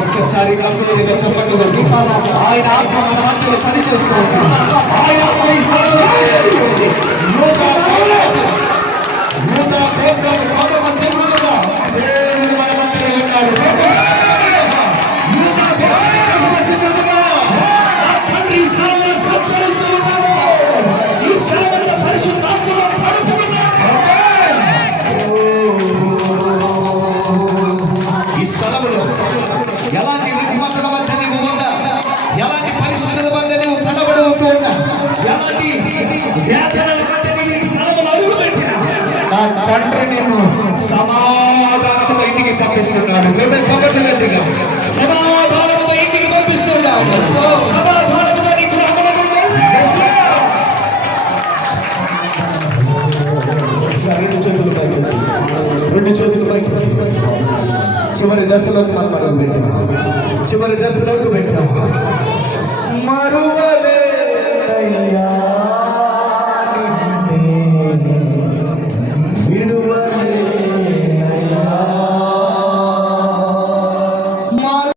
ఒక్కసారి కంపెనీగా చెప్పట్లు ఆయన ఆత్మ మన మధ్యలో పనిచేస్తుంది. ఆయన నూతన కోట్ల మాధవ సింహులుగా దేవుడు మన మధ్యలో ఉన్నాడు. తండ్రి స్థానంలో సంచరిస్తూ ఉన్నాడు. ఈ స్థలం వద్ద పరిశుద్ధాత్మలో పడుకున్నాడు. ఈ స్థలములో ఎలాంటి నిబంధనల మధ్య నీవు ఉన్నా, ఎలాంటి పరిస్థితుల మధ్య నీవు తడబడుతూ ఉన్నా, ఎలాంటి వేదనల మధ్య నీవు ఈ స్థలములో అడుగుపెట్టినా, నా తండ్రి నిన్ను సమాధానంతో ఇంటికి పంపిస్తున్నాడు. చెప్పండి గట్టిగా, సమాధానంతో ఇంటికి పంపిస్తున్నాడు. సమాధానంతో నీకు రెండు చేతులు పైకి చివరి దశలోకి మనం అడుగు పెట్టాం. చివరి దశలోకి పెట్టాం. మరువలేదయ్యా